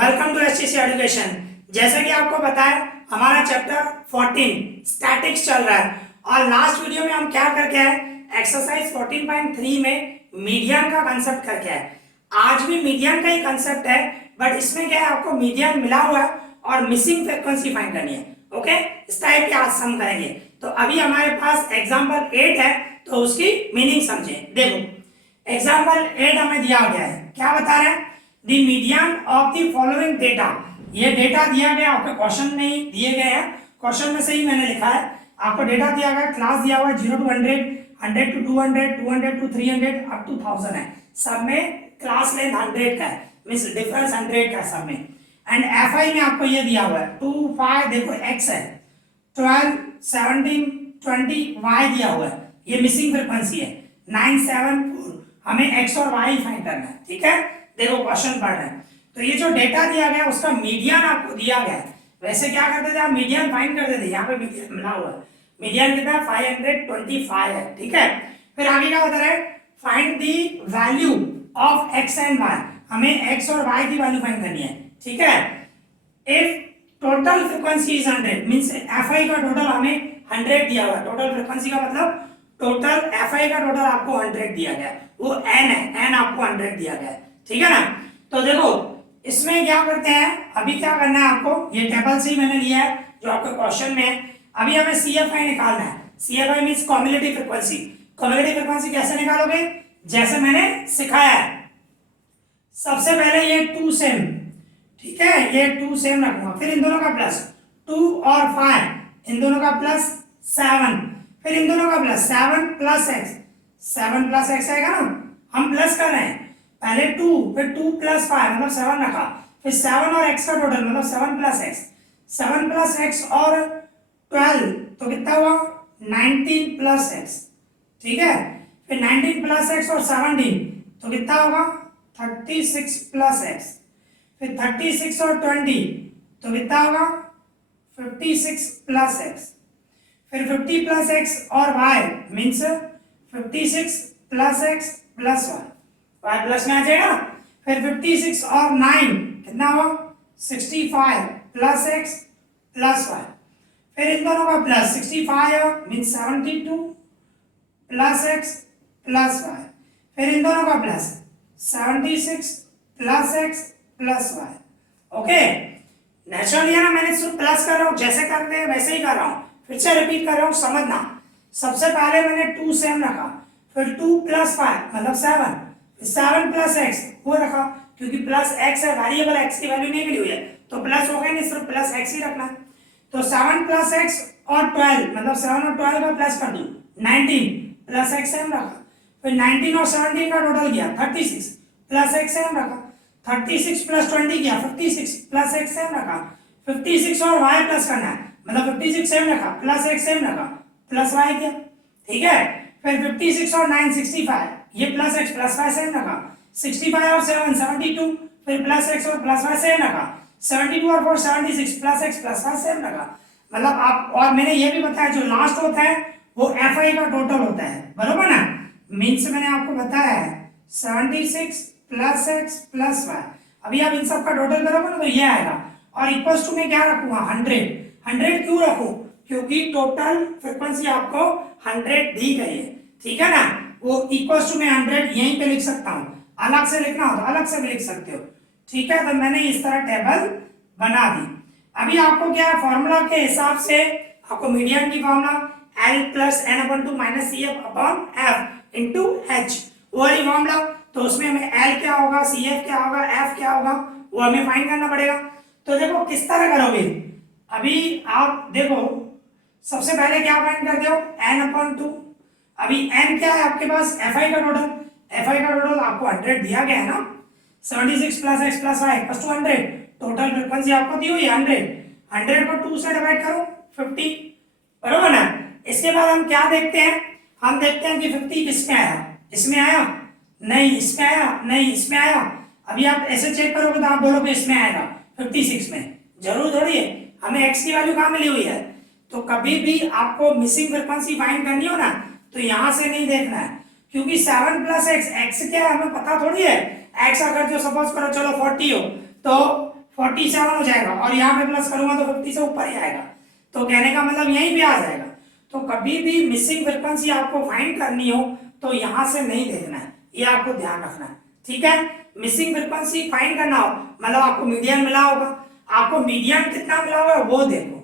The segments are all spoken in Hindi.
Welcome to STC education. जैसा कि आपको पता है हमारा चैप्टर 14 स्टैटिक्स चल रहा है और लास्ट वीडियो में हम क्या करके आए, एक्सरसाइज 14.3 में मीडियन का कंसेप्ट करके आए। आज भी मीडियन का ही कंसेप्ट है, बट इसमें क्या है, आपको मीडियन मिला हुआ है और मिसिंग फ्रीक्वेंसी फाइंड करनी है। ओके, इस टाइप के आज हम करेंगे। तो अभी हमारे पास एग्जाम्पल 8 है, तो उसकी मीनिंग समझें। देखो एग्जाम्पल 8 हमें दिया गया है, क्या बता रहे हैं, the median of the following data. ये डेटा दिया गया, आपके क्वेश्चन नहीं दिए गए हैं, क्वेश्चन में से ही मैंने लिखा है। आपको डेटा दिया गया, क्लास दिया हुआ है 0 to 100, 100 to 200, 200 to 300 up to 1000 है। सब में क्लास लेंथ 100 का है, मींस डिफरेंस 100 का सब में। एंड एफआई में आपको ये दिया हुआ है 2 5, देखो एक्स है 12 17 20 वाई दिया हुआ है, ये मिसिंग फ्रीक्वेंसी है 9 7 4। हमें एक्स और वाई फाइंड करना है, ठीक है। देखो क्वेश्चन पढ़ रहे हैं, तो ये जो डेटा दिया गया उसका मीडियन आपको दिया गया है। वैसे क्या करते थे आप, मीडियन फाइंड करते थे, यहाँ पे मीडियन मिला हुआ है, मीडियन कितना है 525 है, ठीक है। फिर आगे क्या बता रहे हैं, find the value of x and y. हमें एक्स और वाई की वैल्यू फाइंड करनी है, ठीक है। If total frequency is 100 means FI का टोटल हमें 100 दिया हुआ है। टोटल फ्रीक्वेंसी का मतलब टोटल एफआई का टोटल आपको 100 दिया गया है, वो एन है, एन आपको 100 दिया गया है, ठीक है ना। तो देखो इसमें क्या करते हैं, अभी क्या करना है आपको, ये टेबल से ही मैंने लिया है जो आपके क्वेश्चन में है। अभी हमें सीएफआई निकालना है। CFI means cumulative frequency. Cumulative frequency कैसे निकालोगे, जैसे मैंने सिखाया है। सबसे पहले ये 2 सेम, ठीक है, ये 2 सेम रखूंगा, फिर इन दोनों का प्लस 2 और 5, इन दोनों का प्लस 7, फिर इन दोनों का plus 7 plus x, 7 plus x आएगा ना, हम प्लस कर रहे हैं। पहले 2 फिर 2 प्लस 5 मतलब 7 रखा, फिर 7 और x का टोटल मतलब 7 प्लस एक्स, 7 प्लस एक्स और 12 तो कितना हुआ 19 प्लस एक्स, ठीक है। फिर 19 प्लस एक्स और 17 तो कितना होगा 36 प्लस एक्स, फिर 36 और 20 तो कितना होगा 56 प्लस एक्स, फिर 50 प्लस एक्स और y means 56 plus x plus y plus में आ जाएगा। फिर 56 और 9 कितना हुआ 65 प्लस एक्स प्लस y, फिर इन दोनों का plus 65 means 72 plus x plus y, फिर इन दोनों का plus 76 plus x plus y। Okay, naturally है ना, मैंने सिर्फ प्लस कर रहा हूँ, जैसे करते हैं वैसे ही कर रहा हूँ, फिर से रिपीट कर रहा हूँ, समझना। सबसे पहले मैंने 2 सेम रखा, फिर 2 प्लस 5 मतलब 7, 7 प्लस एक्स वो रखा, क्योंकि प्लस एक्स है, वेरिएबल एक्स की वैल्यू नहीं मिली हुई है तो प्लस हो गया, नहीं सिर्फ प्लस एक्स ही रखना। तो 7 प्लस एक्स और 12 मतलब 7 और 12 का प्लस कर दूं 19 प्लस एक्स सेम रखा, फिर 19 और 17 का टोटल किया 36 प्लस एक्स सेम रखा, 36 प्लस 20 किया 56 प्लस एक्स सेम रखा, 56 और y प्लस करना है मतलब 56 सेम रखा प्लस एक्स सेम रखा प्लस y किया, ठीक है। फिर 56 और 9 65, ये plus x plus y same रखा, 65 और 7 72, फिर प्लस एक्स और प्लस वाई सेम रखा, 72 और 4 76 plus x plus y same रखा। मतलब आप, और मैंने ये भी बताया जो लास्ट होता है वो एफ आई का टोटल होता है, बरोबर ना। मीन्स मैंने आपको बताया है 76 प्लस एक्स प्लस वाई। अभी आप इन सब का टोटल करोगे ना तो ये आएगा, और इक्वल्स टू में क्या रखूंगा 100। 100 क्यों रखूं, क्योंकि टोटल फ्रीक्वेंसी आपको 100 दी गई है, ठीक है ना। वो इक्वल्स टू में 100 यहीं पे लिख सकता हूं, अलग से लिखना हो तो अलग से भी लिख सकते हो, ठीक है। तो मैंने इस तरह टेबल बना दी। अभी आपको क्या है, फॉर्मूला के हिसाब से आपको मीडियन की formula L plus n upon two minus c f upon f into h, वही फॉर्मूला। तो उसमें हमें L क्या होगा, सी एफ क्या होगा, एफ क्या होगा, वो हमें फाइंड करना पड़ेगा। तो देखो किस तरह करोगे, अभी आप देखो सबसे पहले क्या फाइंड करते हो n अपॉन 2। अभी n क्या है आपके पास, fi का टोटल, fi का टोटल आपको 100 दिया गया है ना, 76 plus x plus y equals to 100। Total frequency आपको दी हुई है 100, 100 को 2 से डिवाइड करो 50, बरोबर ना। इसके बाद हम क्या देखते हैं, हम देखते हैं कि 50 किसमें आया, इसमें आया नहीं, इसमें आया नहीं, इसमें आया। अभी आप ऐसे चेक करोगे तो आप बोलोगे इसमें आएगा 56 में, जरूर थोड़ी है, हमें x की वैल्यू कहाँ मिली हुई है। तो कभी भी आपको मिसिंग फ्रीक्वेंसी फाइंड करनी हो ना तो यहां से नहीं देखना है, क्योंकि 7 प्लस एक्स, एक्स क्या है हमें पता थोड़ी है। एक्स अगर जो सपोज करो चलो 40 हो तो 47 हो जाएगा, और यहाँ पे प्लस करूंगा तो 50 से ऊपर ही आएगा। तो कहने का मतलब यहीं पे आ जाएगा। तो कभी भी मिसिंग फ्रीक्वेंसी आपको फाइंड करनी हो तो यहाँ से नहीं देखना है, ये आपको ध्यान रखना है, ठीक है। मिसिंग फ्रीक्वेंसी फाइंड करना हो मतलब आपको मीडियन मिला होगा, आपको मीडियन कितना मिला होगा वो देखो।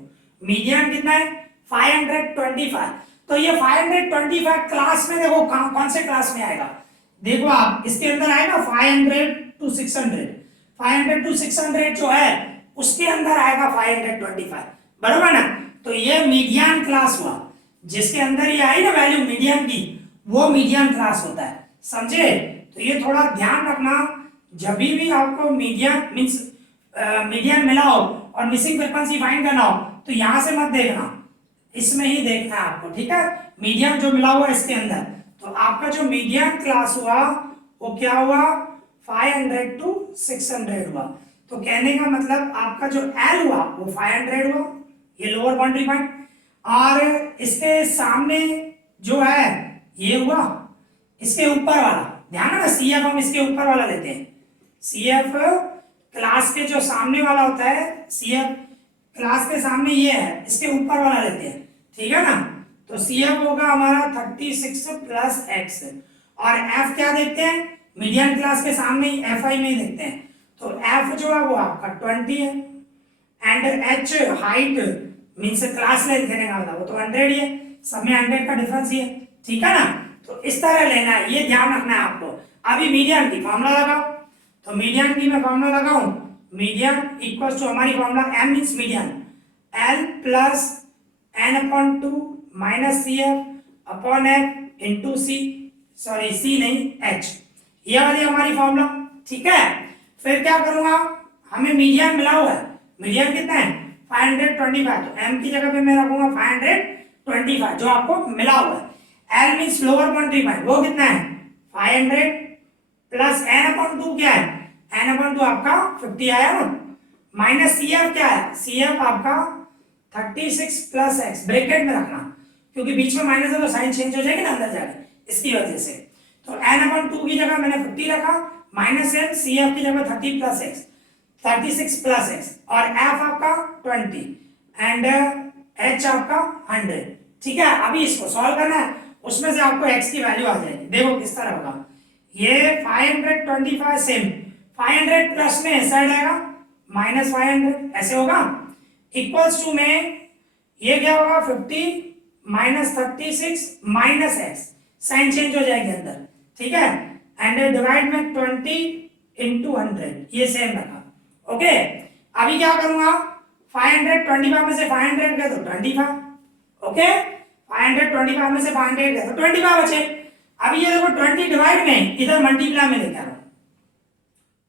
मीडियन कितना है 525। तो ये 525 क्लास में देखो कौन से क्लास में आएगा, देखो आप इसके अंदर आएगा 500 to 600। 500 to 600 जो है उसके अंदर आएगा 525, बरोबर ना। तो ये मीडियन क्लास हुआ, जिसके अंदर ये आई ना वैल्यू मीडियन की, वो मीडियन क्लास होता है, समझे। तो ये थोड़ा ध्यान रखना, जब भी आपको मीडियन मींस मीडियन मिला हो और मिसिंग फ्रीक्वेंसी फाइंड करना हो तो यहां से मत देखना, इसमें ही देखना है आपको, ठीक है। मीडियन जो मिला हुआ इसके अंदर, तो आपका जो मीडियन क्लास हुआ वो क्या हुआ 500 to 600 हुआ। तो कहने का मतलब आपका जो L हुआ वो 500 हुआ, ये लोअर बाउंड्री पॉइंट, और इसके सामने जो है ये हुआ इसके ऊपर वाला, ध्यान है ना, CF हम इसके ऊपर वाला लेते हैं। CF क्लास के जो सामने वाला होता है, CF क्लास के सामने ये है, इसके ऊपर वाला लेते हैं, ठीक है ना। तो CF होगा हमारा 36 प्लस x, और F क्या देखते हैं मीडियन क्लास के सामने ही FI में ही देखते हैं। तो F जो है वो आपका 20 है, and H height means class length देने का मतलब वो तो 100 ही है, सब में 100 का डिफरेंस ही है, ठीक है ना। तो इस तरह लेना है, ये ध्यान रखना है आपको। अभी मीडियन की फॉर्मूला लगाओ, तो मीडियन की मैं फॉर्मूला लगाऊं, मीडियन इक्वल्स टू हमारी formula m means median, L plus n/2 minus CF upon f into C, sorry C नहीं H, ये वाली हमारी फॉर्मूला, ठीक है। फिर क्या करूंगा, हमें मीडियन मिला हुआ है, मीडियन कितना है 525, तो m की जगह पे मैं रखूंगा 525 जो आपको मिला हुआ है। L means lower boundary point, वो कितना है 500 प्लस n/2 क्या है, n/2 आपका 50 आया ना, माइनस CF क्या है, CF आपका 36 प्लस x, ब्रैकेट में रखना क्योंकि बीच में माइनस है तो साइन चेंज हो जाएगी ना अंदर जाके, इसकी वजह से। तो n/2 की जगह मैंने 50 रखा, माइनस n, CF की जगह 30 प्लस x, 36 प्लस x, और f आपका 20 एंड h आपका 100, ठीक है। अभी इसको सॉल्व करना है, उसमें से आपको x की वैल्यू आ जाएगी, देखो किस तरह होगा। ये 525 सेम 500 प्लस में इस साइड आएगा माइनस 500 ऐसे होगा, इक्वल्स टू में ये क्या होगा 50 minus 36 minus x, sign change हो जाएगी अंदर, ठीक है, एंड डिवाइड में 20 इंटू 100, ये सेम रखा, ओके। अभी क्या करूंगा 525 में से 500 गए तो 25, ओके, 525 में से 500 गए तो 25 बचे। अभी ये देखो 20 डिवाइड में इधर मल्टीप्लाई में लेके आ रहा हूं,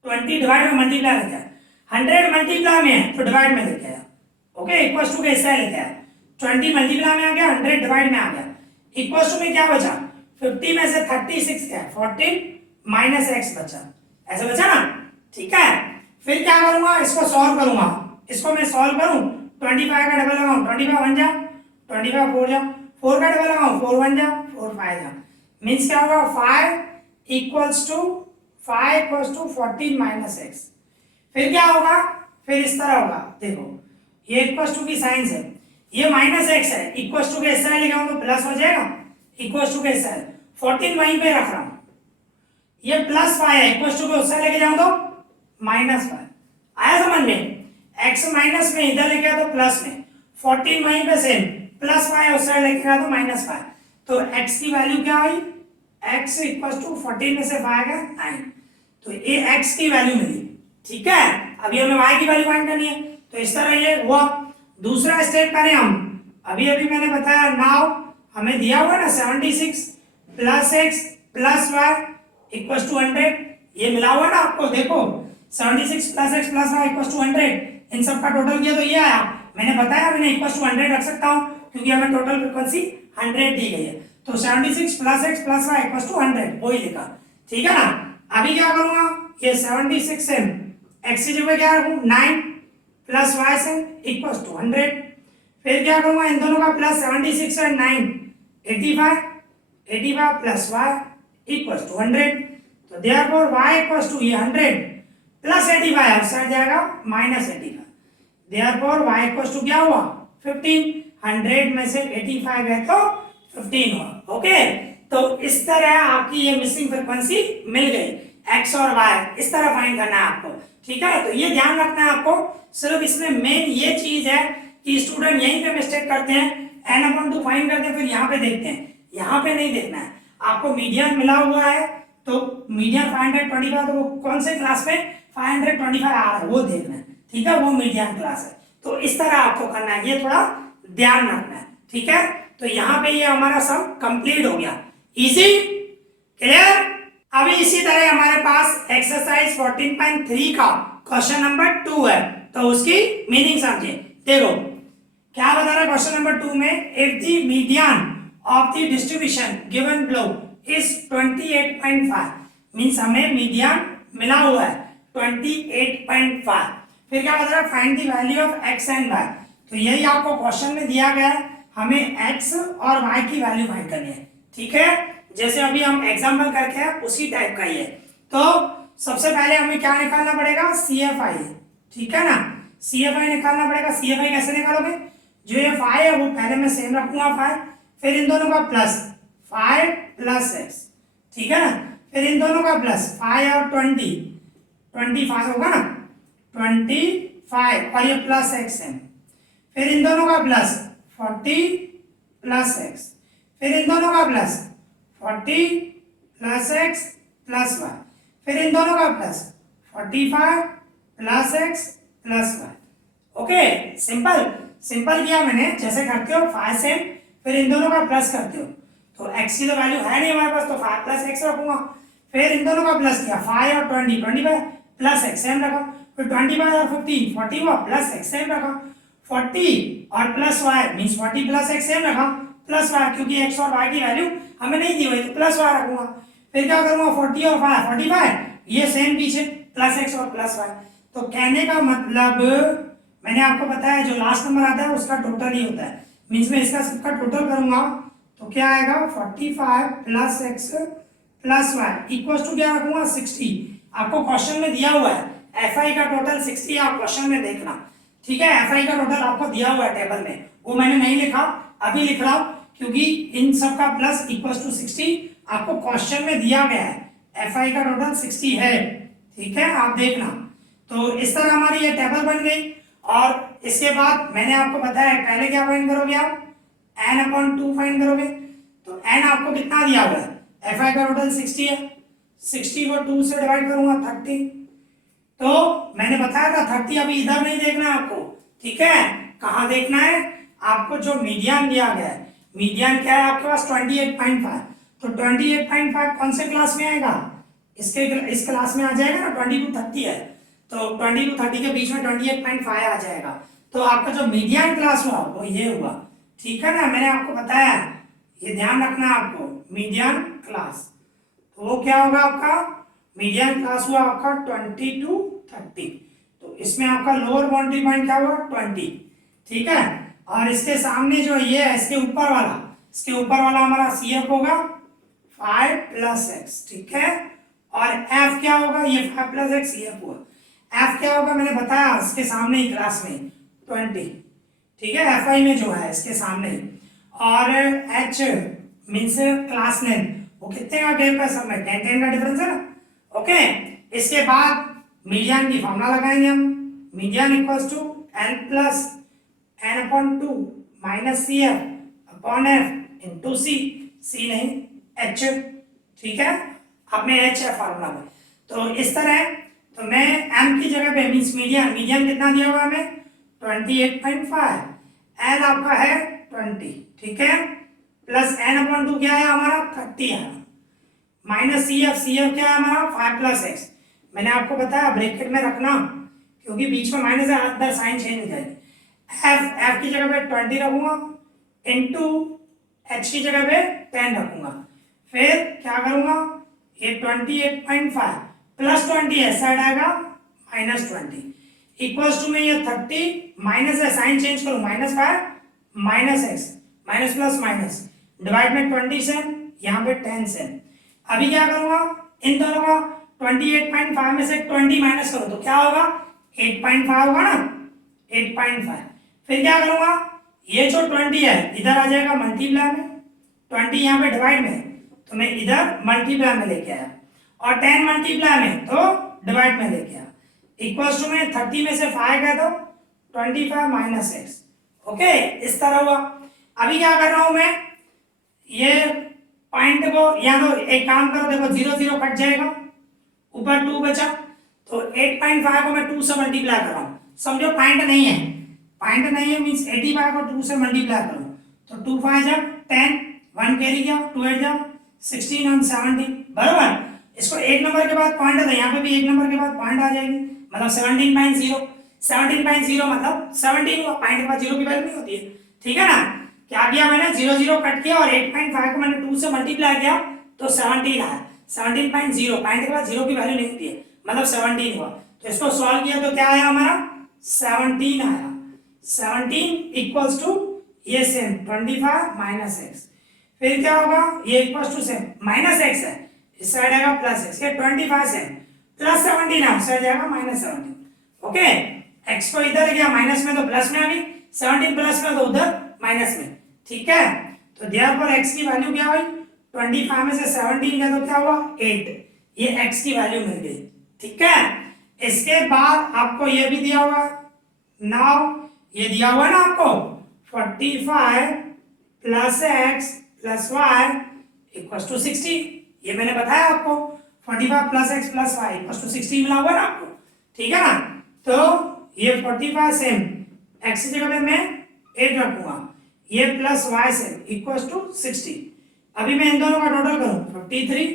20 डिवाइड में मल्टीप्लाई लेके आया, 100 मल्टीप्लाई में है तो डिवाइड में लेके आया, ओके, इक्वल्स टू के ऐसा लेके आया, 20 मल्टीप्लाई में आ गया, 100 डिवाइड में आ गया, इक्वल्स टू में क्या बचा 50 में से 36 क्या है 14 माइनस x बचा, ऐसे बचा ना, ठीक है। फिर क्या करूंगा, इसको सॉल्व करूंगा, इसको मैं सॉल्व करूं 25 का डबल लगाऊं 25 1 जा 25 4 जा, 4 का डबल लगाऊं 4 1 जा 4 5 जा, मींस क्या होगा 5 इक्वल्स टू 14 माइनस x। फिर क्या होगा, फिर इस तरह होगा, देखो ये इक्वल्स टू की साइन है, ये माइनस x है, इक्वल्स टू के इस तरह लिखा हूं तो प्लस हो जाएगा, इक्वल्स टू के इस तरह 14 वहीं पे रख रहा हूं, ये प्लस 5 है, इक्वल्स टू को उस तरह लेके जाऊं तो माइनस 5, आया समझ में, x माइनस में इधर लेके गया तो प्लस में, 14 वहीं पे सेम, प्लस 5 उस तरह लेके गया तो माइनस 5, तो x की वैल्यू क्या आई, x इक्वल्स टू 14 में से 5 गया 9, तो ये x की वैल्यू मिली, ठीक है। अभी हमें y की वैल्यू फाइंड करनी है, तो इस तरह ये हुआ। दूसरा स्टेप करें हम, अभी अभी मैंने बताया नाउ हमें दिया हुआ ना 76 plus x plus y equals to 100, ये मिला हुआ ना आपको, देखो 76 plus x plus y equals to 100, इन सब का टोटल किया तो ये आया, मैंने बताया मैंने इक्वल्स टू 100 रख सकता हूं क्योंकि हमें टोटल फ्रीक्वेंसी 100 दी गई है, तो 76 plus x plus y equals to 100 वही लिखा, ठीक है ना। अभी क्या करूंगा, ये 76 से x की जगह क्या रखूं 9 प्लस y से इक्वल्स टू 100, फिर क्या करूंगा इन दोनों का प्लस 76 और 9 85 प्लस y इक्वल्स टू 100, तो देयरफॉर y इक्वल्स टू ये 100 प्लस 85 उस साइड जाएगा minus 85। Therefore y equals to क्या हुआ 15। 100 में से 85 है तो 15 हुआ। ओके, तो इस तरह आपकी ये मिसिंग फ्रीक्वेंसी मिल गई, x और y इस तरह फाइंड करना है आपको। ठीक है, तो ये ध्यान रखना है आपको। सिर्फ इसमें मेन ये चीज है कि स्टूडेंट यहीं पे मिस्टेक करते हैं, n/2 फाइंड करते हैं फिर यहाँ पे देखते हैं, यहाँ पे नहीं देखना है आपको। मीडियन मिला हुआ है तो मीडियन 525, तो वो कौन से क्लास में 525 आ रहा है वो देखना है। ठीक है, वो मीडियन क्लास है, तो इस तरह आपको करना है, ये थोड़ा ध्यान रखना है। ठीक है, तो यहाँ पे ये हमारा सब कंप्लीट हो गया। Easy, clear. अभी इसी तरह हमारे पास एक्सरसाइज 14.3 का क्वेश्चन नंबर 2 है, तो उसकी मीनिंग समझिए। देखो क्या बता रहा है क्वेश्चन नंबर 2 में, if the median of the distribution given below is 28.5, means हमें मीडियन मिला हुआ है 28.5। फिर क्या बता रहा है, find the value of x and y। तो यही आपको क्वेश्चन में दिया गया है, हमें x और y की वैल्यू फाइंड करनी है। ठीक है, जैसे अभी हम एग्जांपल करके हैं उसी टाइप का ही है। तो सबसे पहले हमें क्या निकालना पड़ेगा, CFI। ठीक है ना, CFI निकालना पड़ेगा। CFI कैसे निकालोगे, जो ये 5 है वो पहले मैं सेम रखूंगा 5, फिर इन दोनों का प्लस 5 प्लस x। ठीक है ना, फिर इन दोनों का प्लस 5 और 25 होगा ना, 25 और ये प्लस x है, फिर इन दोनों का प्लस 40 प्लस x, फिर इन दोनों का plus 40 plus x plus y, फिर इन दोनों का plus 45 plus x plus y। Okay, simple simple किया मैंने, जैसे करते हो 5 सेम, फिर इन दोनों का प्लस करते हो, तो x की तो वैल्यू है नहीं हमारे पास, तो 5 प्लस x रखूंगा, फिर इन दोनों का प्लस किया 5 और 25 प्लस x सेम रखा, फिर 25 और 15 40 हुआ प्लस x सेम रखा, 40 और plus y means 40 plus x same रखा प्लस y, क्योंकि x और y की वैल्यू हमें नहीं दी हुई तो प्लस y रखूंगा। फिर क्या करूंगा 40 और 5 45 ये सेम पीछे प्लस x और प्लस y। तो कहने का मतलब मैंने आपको बताया जो लास्ट नंबर आता है उसका टोटल ही होता है, मींस मैं इसका सबका टोटल करूंगा तो क्या आएगा 45 plus x plus y equals to क्या रखूंगा 60। आपको क्वेश्चन में दिया हुआ है FI का टोटल 60, आप क्वेश्चन में देखना। ठीक है, FI का टोटल आपको दिया हुआ है टेबल में, वो मैंने नहीं लिखा, अभी लिख रहा हूं क्योंकि इन सब का प्लस इक्वल्स टू 60 आपको क्वेश्चन में दिया गया है। FI का टोटल 60 है। ठीक है, आप देखना। तो इस तरह हमारी ये टेबल बन गई, और इसके बाद मैंने आपको बताया पहले क्या फाइंड करोगे आप, n/2 फाइंड करोगे। तो n आपको कितना दिया हुआ है, FI का टोटल 60 है, 60 को 2 से डिवाइड करूंगा 30। तो मैंने बताया था 30 अभी इधर नहीं देखना है आपको। ठीक है, कहाँ देखना है आपको, जो मीडियन दिया गया है। मीडियन क्या है आपके पास 28.5, तो 28.5 कौन से क्लास में आएगा, इस क्लास में आ जाएगा ना, 20 to 30 है, तो 20 to 30 के बीच में 28.5 आ जाएगा। तो आपका जो मीडियन क्लास हुआ वो ये हुआ। ठीक है ना, मैंने आपको बताया, ये ध्यान रखना आपको, मीडियन क्लास तो वो क्या होगा आपका, मीडियन क्लास हुआ आपका 20 to 30। तो इसमें आपका लोअर बाउंड्री पॉइंट क्या हुआ 20। ठीक है, और इसके सामने जो ये है इसके ऊपर वाला हमारा CF होगा 5 प्लस x। ठीक है, और F क्या होगा, ये 5 प्लस x CF हुआ। F क्या होगा मैंने बताया, इसके सामने ही क्लास में 20। ठीक है, FI में जो है इसके सामने, और H मीन्स क्लास नेम, वो कितने का गैप है सब में, 10 का डिफरेंस है ना। ओके, इसके बाद मीडियन की फॉर्मूला लगाएंगे हम, median equals to L plus n/2 minus CF upon F into C नहीं H। ठीक है, अब में H है फॉर्मूला में, तो इस तरह, तो मैं M की जगह पे मीन्स मीडियन कितना दिया हुआ है हमें 28.5, L आपका है 20। ठीक है, प्लस n/2 क्या है हमारा 30 है, माइनस CF क्या है हमारा 5 प्लस x। मैंने आपको बताया ब्रैकेट में रखना, क्योंकि बीच में माइनस है, अंदर साइन चेंज हो जाएगी। F की जगह पे 20 रखूंगा, इंटू H की जगह पे 10 रखूंगा, फिर क्या करूंगा, ये 28.5 प्लस 20 है, साइड आएगा माइनस 20 इक्वल्स टू में ये 30 माइनस है, साइन चेंज करूं, -5 minus x minus plus minus divide में 20 से, यहाँ पे 10 से। अभी क्या करूंगा, इन दोनों का 28.5 में से 20 माइनस करो तो क्या होगा, 8.5 होगा ना, 8.5। फिर क्या करूंगा, ये जो 20 है इधर आ जाएगा मल्टीप्लाई में, 20 यहाँ पे डिवाइड में, तो मैं इधर मल्टीप्लाई में लेके आया, और 10 मल्टीप्लाई में तो डिवाइड में लेके आया, इक्वल्स टू में 30 में से 5 कह दो, 25 माइनस एक्स। ओके, इस तरह हुआ। अभी क्या कर रहा हूं मैं, ये पॉइंट को यहाँ तो एक काम करो, देखो 0 0 कट जाएगा, ऊपर 2 बचा, तो 8.5 को मैं 2 से मल्टीप्लाई कर रहा हूँ, समझो पॉइंट नहीं है, पॉइंट नहीं है मींस 85 को 2 से मल्टीप्लाई करो, तो 2 5 जा 10, 1 कैरी गया, 2 8 जा 16 और 17, बराबर। इसको एक नंबर के बाद पॉइंट है, यहाँ पे भी एक नंबर के बाद पॉइंट आ जाएगी, मतलब 17.0, 17.0 मतलब 17 हुआ, पॉइंट के बाद 0 की वैल्यू नहीं होती है, ठीक है ना। क्या किया मैंने, 0 0 कट किया और 8.5 को मैंने 2 से मल्टीप्लाई किया तो 17 आया, 17.0, पॉइंट के बाद 0 की वैल्यू नहीं होती है, मतलब 17 हुआ। तो इसको सॉल्व किया तो क्या आया हमारा, 17 आया, 17 इक्वल्स टू ये सेम 25 माइनस एक्स। फिर क्या होगा, ये equals to same minus x है, इस साइड आएगा प्लस एक्स, ये 25 सेम प्लस 17 है, उस साइड जाएगा माइनस 17। ओके, एक्स को इधर गया माइनस में तो प्लस में आ गई, 17 प्लस में तो उधर माइनस में, ठीक है। तो देयरफॉर एक्स की वैल्यू क्या हुई, 25 में से 17 गया तो क्या हुआ 8, ये एक्स की वैल्यू मिल गई, ठीक है। इसके बाद आपको ये भी दिया हुआ, नाउ ये दिया हुआ ना आपको 45 plus x plus y equals to 60, ये मैंने बताया आपको, 45 plus x plus y equals to 60 मिला हुआ ना आपको, ठीक है ना। तो ये 45 सेम एक्स की जगह पे मैं 8 रखूंगा, ये plus y same equals to 60। अभी मैं इन दोनों का टोटल करूं 53,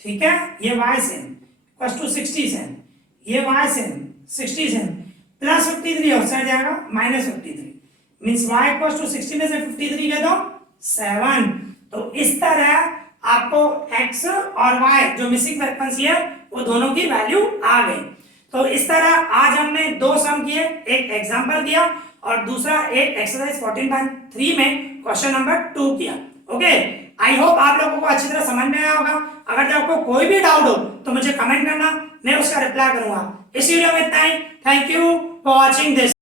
ठीक है, ये y same equals to 60 same, ये वाई सेम 60 सेम प्लस 53 और साइड जाएगा minus 53, means y equals to 60 में से 53 ले दो 7। तो इस तरह आपको x और y जो मिसिंग फ्रीक्वेंसी है वो दोनों की वैल्यू आ गई। तो इस तरह आज हमने दो सम किए, एक एग्जांपल किया और दूसरा एक एक्सरसाइज 14.3 में क्वेश्चन नंबर 2 किया। ओके, आई होप आप लोगों को अच्छी तरह समझ में आया होगा। अगर आपको कोई भी डाउट हो तो मुझे कमेंट करना, मैं उसका रिप्लाई करूंगा। इस वीडियो में इतना ही। Thank you for watching this.